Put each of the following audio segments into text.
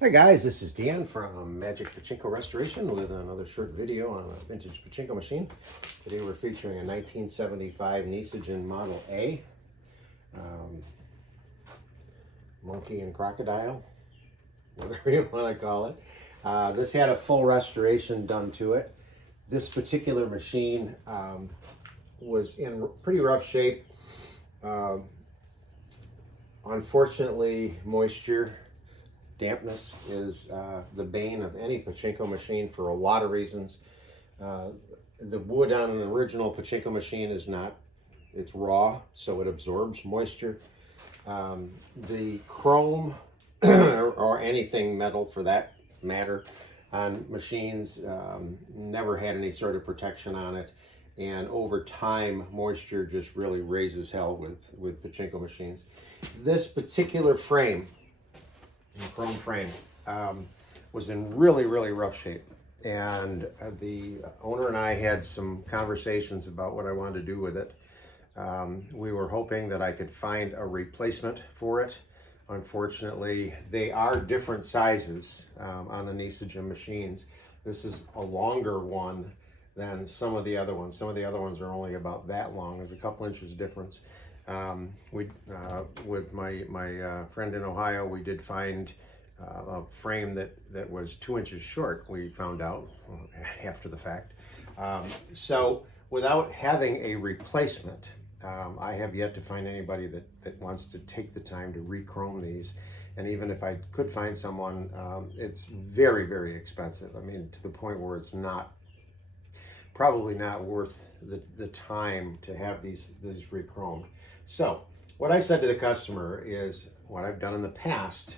Hi guys, this is Dan from Magic Pachinko Restoration with another short video on a vintage pachinko machine. Today we're featuring a 1975 Nishijin Model A. Monkey and crocodile, whatever you want to call it. This had a full restoration done to it. This particular machine was in pretty rough shape. Unfortunately, dampness is the bane of any pachinko machine for a lot of reasons. The wood on an original pachinko machine is not, it's raw, so it absorbs moisture. The chrome or anything metal for that matter on machines never had any sort of protection on it, and over time moisture just really raises hell with pachinko machines. This particular frame, chrome frame, was in really rough shape, and the owner and I had some conversations about what I wanted to do with it. We were hoping that I could find a replacement for it. Unfortunately, they are different sizes on the Nishijin machines. This is a longer one than some of the other ones. Some of the other ones are only about that long. There's a couple inches difference. With my friend in Ohio, we did find a frame that was 2 inches short, we found out after the fact. So without having a replacement, I have yet to find anybody that wants to take the time to re-chrome these. And even if I could find someone, it's very expensive. I mean, to the point where it's probably not worth the time to have these re-chromed. So what I said to the customer is, what I've done in the past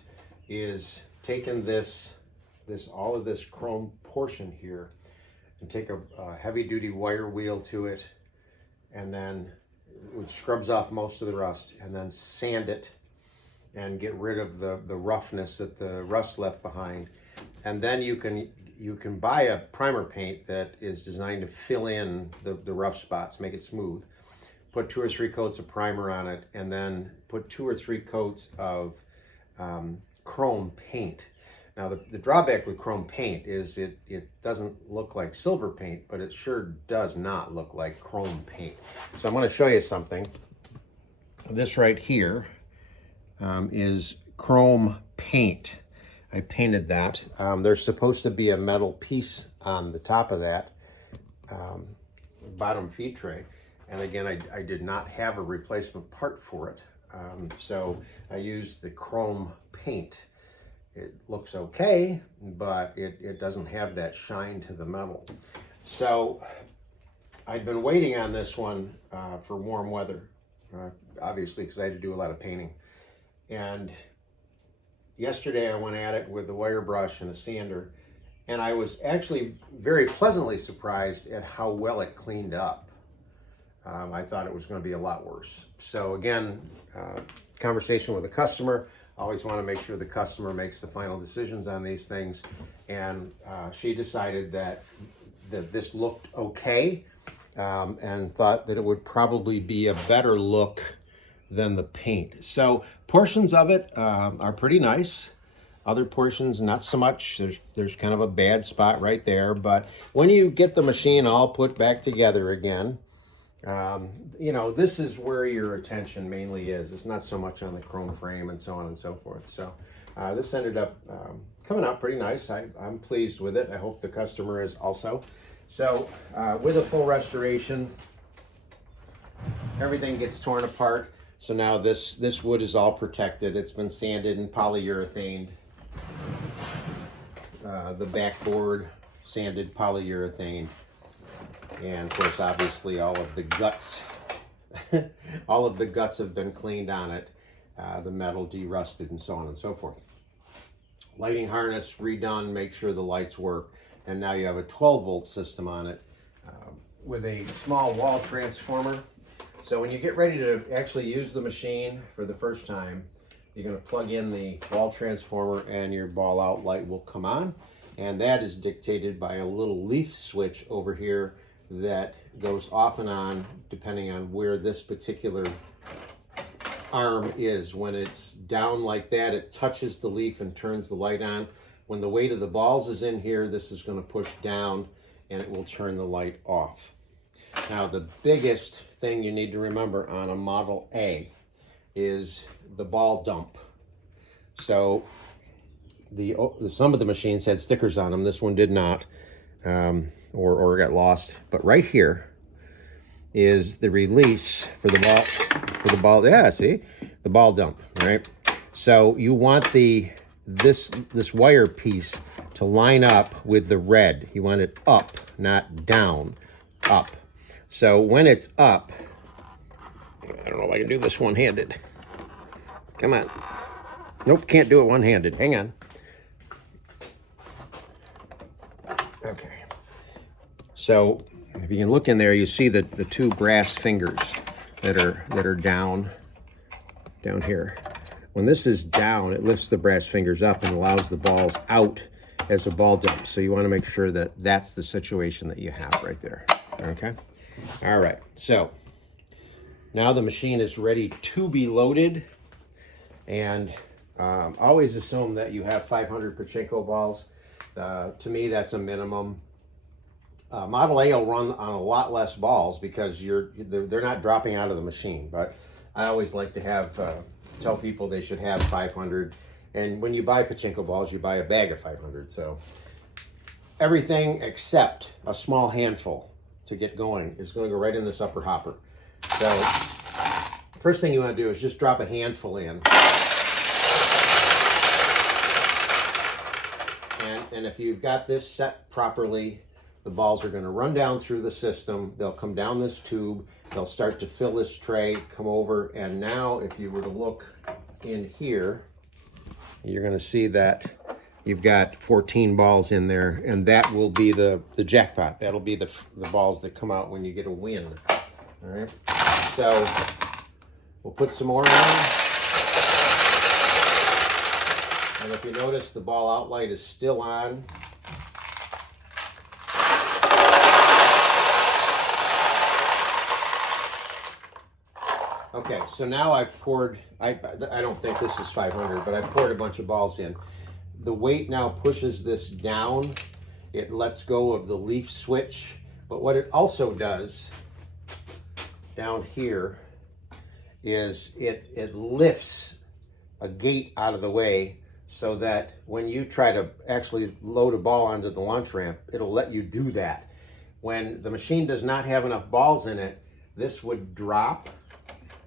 is taken all of this chrome portion here and take a heavy duty wire wheel to it, and then which scrubs off most of the rust, and then sand it and get rid of the roughness that the rust left behind. And then you can buy a primer paint that is designed to fill in the rough spots, make it smooth. Put 2 or 3 coats of primer on it, and then put 2 or 3 coats of chrome paint. Now the drawback with chrome paint is it doesn't look like silver paint, but it sure does not look like chrome paint. So I'm going to show you something. This right here is chrome paint. I painted that. There's supposed to be a metal piece on the top of that bottom feed tray. And again, I did not have a replacement part for it. So I used the chrome paint. It looks okay, but it doesn't have that shine to the metal. So I'd been waiting on this one for warm weather, obviously, because I had to do a lot of painting. And yesterday I went at it with a wire brush and a sander, and I was actually very pleasantly surprised at how well it cleaned up. I thought it was going to be a lot worse. So again, conversation with the customer. I always want to make sure the customer makes the final decisions on these things. And she decided that this looked okay, and thought that it would probably be a better look than the paint. So portions of it are pretty nice. Other portions, not so much. There's kind of a bad spot right there. But when you get the machine all put back together again, you know, this is where your attention mainly is. It's not so much on the chrome frame and so on and so forth. So this ended up coming out pretty nice. I'm pleased with it. I hope the customer is also. So with a full restoration, everything gets torn apart. So now this wood is all protected. It's been sanded and polyurethaned. The backboard sanded, polyurethane. And of course, obviously, all of the guts, all of the guts have been cleaned on it. The metal derusted and so on and so forth. Lighting harness redone, make sure the lights work. And now you have a 12-volt system on it with a small wall transformer. So when you get ready to actually use the machine for the first time, you're going to plug in the wall transformer and your ball out light will come on. And that is dictated by a little leaf switch over here that goes off and on depending on where this particular arm is. When it's down like that, it touches the leaf and turns the light on. When the weight of the balls is in here, this is going to push down and it will turn the light off. Now, the biggest thing you need to remember on a Model A is the ball dump. So some of the machines had stickers on them. This one did not, or got lost. But right here is the release for the ball. Yeah, see, the ball dump. Right. So you want this wire piece to line up with the red. You want it up, not down. Up. So when it's up, I don't know if I can do this one-handed. Come on. Nope, can't do it one-handed. Hang on. Okay. So if you can look in there, you see the two brass fingers that are down here. When this is down, it lifts the brass fingers up and allows the balls out as a ball dump. So you want to make sure that that's the situation that you have right there. Okay. All right. So now the machine is ready to be loaded, and always assume that you have 500 pachinko balls. To me, that's a minimum. Model A will run on a lot less balls because they're not dropping out of the machine. But I always like to tell people they should have 500. And when you buy pachinko balls, you buy a bag of 500. So everything except a small handful to get going is going to go right in this upper hopper. So first thing you want to do is just drop a handful in. And if you've got this set properly, the balls are going to run down through the system. They'll come down this tube. They'll start to fill this tray, come over. And now if you were to look in here, you're going to see that you've got 14 balls in there, and that will be the jackpot. That'll be the balls that come out when you get a win. All right. So we'll put some more in. And if you notice, the ball outlight is still on. Okay, so now I've poured, I don't think this is 500, but I've poured a bunch of balls in. The weight now pushes this down. It lets go of the leaf switch. But what it also does down here is it lifts a gate out of the way so that when you try to actually load a ball onto the launch ramp, it'll let you do that. When the machine does not have enough balls in it, this would drop,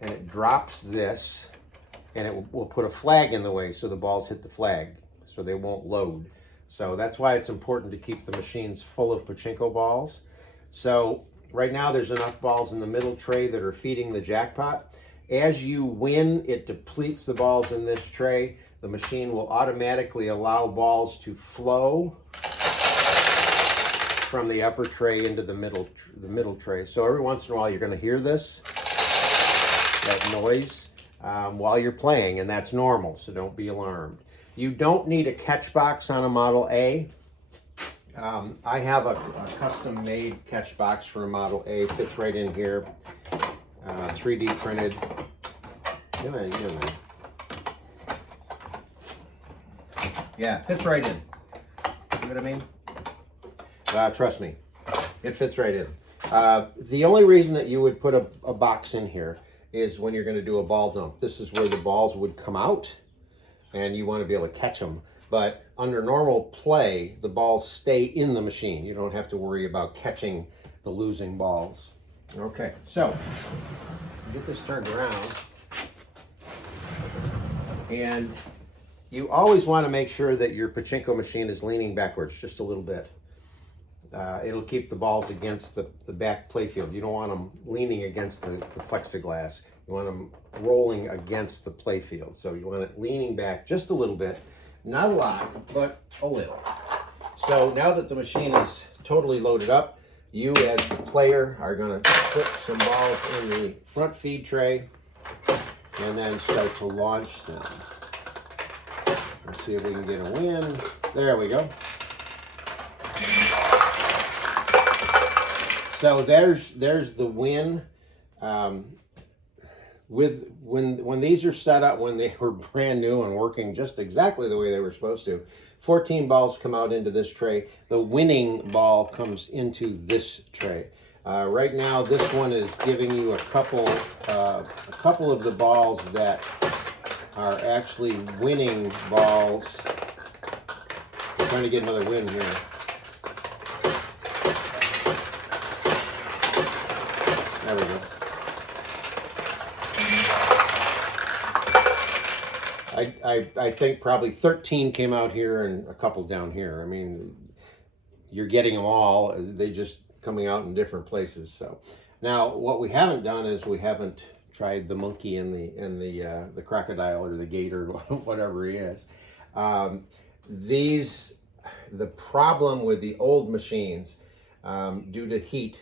and it drops this, and it will put a flag in the way so the balls hit the flag, so they won't load. So that's why it's important to keep the machines full of pachinko balls. So right now there's enough balls in the middle tray that are feeding the jackpot. As you win, it depletes the balls in this tray. The machine will automatically allow balls to flow from the upper tray into the middle tray. So every once in a while you're going to hear that noise while you're playing, and that's normal, so don't be alarmed. You don't need a catch box on a Model A. I have a custom-made catch box for a Model A. Fits right in here, 3D printed. Yeah, fits right in. See what I mean? Trust me, it fits right in. The only reason that you would put a box in here is when you're going to do a ball dump. This is where the balls would come out, and you want to be able to catch them. But under normal play, the balls stay in the machine. You don't have to worry about catching the losing balls. Okay, so get this turned around. And you always want to make sure that your pachinko machine is leaning backwards just a little bit. It'll keep the balls against the back playfield. You don't want them leaning against the plexiglass. You want them rolling against the playfield. So you want it leaning back just a little bit. Not a lot, but a little. So now that the machine is totally loaded up, you as the player are going to put some balls in the front feed tray and then start to launch them. Let's see if we can get a win. There we go. So there's the win. when these are set up, when they were brand new and working just exactly the way they were supposed to, 14 balls come out into this tray. The winning ball comes into this tray. Right now, this one is giving you a couple of the balls that are actually winning balls. I'm trying to get another win here. There we go. I think probably 13 came out here and a couple down here. I mean, you're getting them all. They just coming out in different places. So now what we haven't done is we haven't tried the monkey and the crocodile or the gator, whatever he is. The problem with the old machines, due to heat,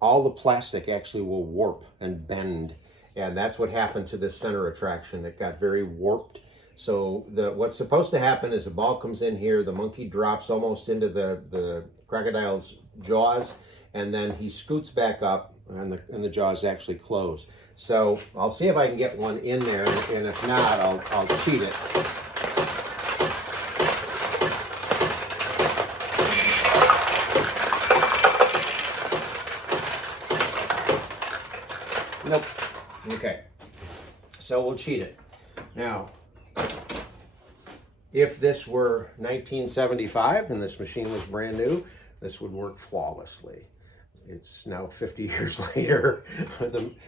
all the plastic actually will warp and bend. And that's what happened to this center attraction. It got very warped. So what's supposed to happen is the ball comes in here, the monkey drops almost into the crocodile's jaws, and then he scoots back up and the jaws actually close. So I'll see if I can get one in there, and if not, I'll cheat it. Nope. Okay. So we'll cheat it. Now, if this were 1975 and this machine was brand new, this would work flawlessly. It's now 50 years later.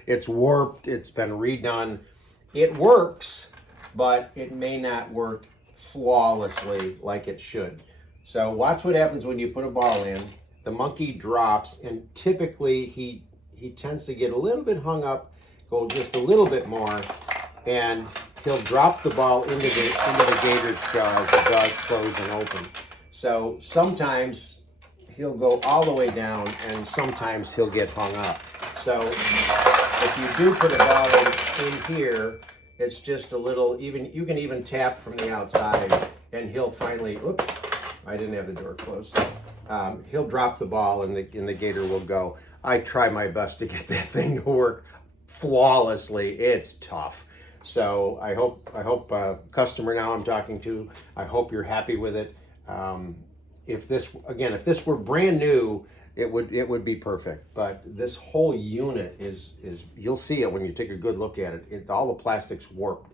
It's warped. It's been redone. It works, but it may not work flawlessly like it should. So watch what happens when you put a ball in. The monkey drops, and typically he tends to get a little bit hung up, go just a little bit more, and he'll drop the ball into the gator's jaws. The jaws close and open. So sometimes he'll go all the way down, and sometimes he'll get hung up. So if you do put a ball in here, it's just a little, you can even tap from the outside, and he'll finally, oops, I didn't have the door closed. He'll drop the ball, and the gator will go. I try my best to get that thing to work flawlessly. It's tough. So I hope customer now I'm talking to, I hope you're happy with it. If this were brand new, it would be perfect. But this whole unit is you'll see it when you take a good look at it. All the plastic's warped.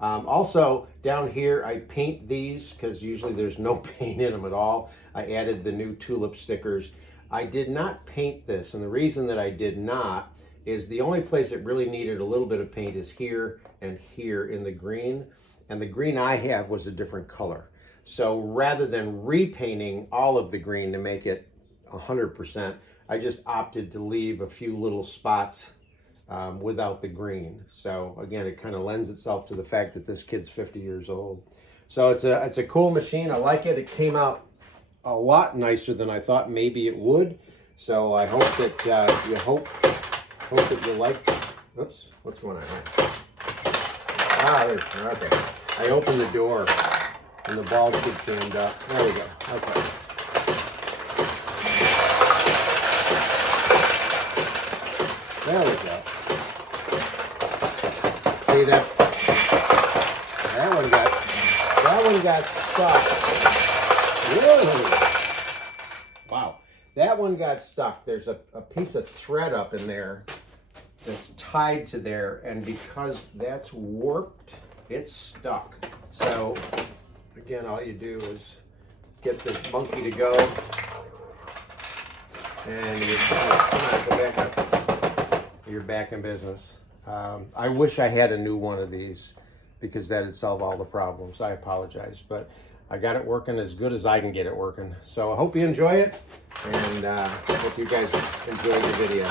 Also down here, I paint these because usually there's no paint in them at all. I added the new tulip stickers. I did not paint this, and the reason that I did not is the only place it really needed a little bit of paint is here and here in the green. And the green I have was a different color. So rather than repainting all of the green to make it 100%, I just opted to leave a few little spots without the green. So again, it kind of lends itself to the fact that this kid's 50 years old. So it's a cool machine. I like it. It came out a lot nicer than I thought maybe it would. So I hope that you hope that you like. Oops, what's going on here? Okay. I opened the door and the balls get jammed up. There we go. Okay. There we go. See that? That one got stuck. Whoa. Wow. That one got stuck. There's a piece of thread up in there that's tied to there, and because that's warped, it's stuck. So again, all you do is get this monkey to go, and go back up. You're back in business. I wish I had a new one of these because that'd solve all the problems. I apologize, but I got it working as good as I can get it working. So I hope you enjoy it, and hope you guys enjoyed the video.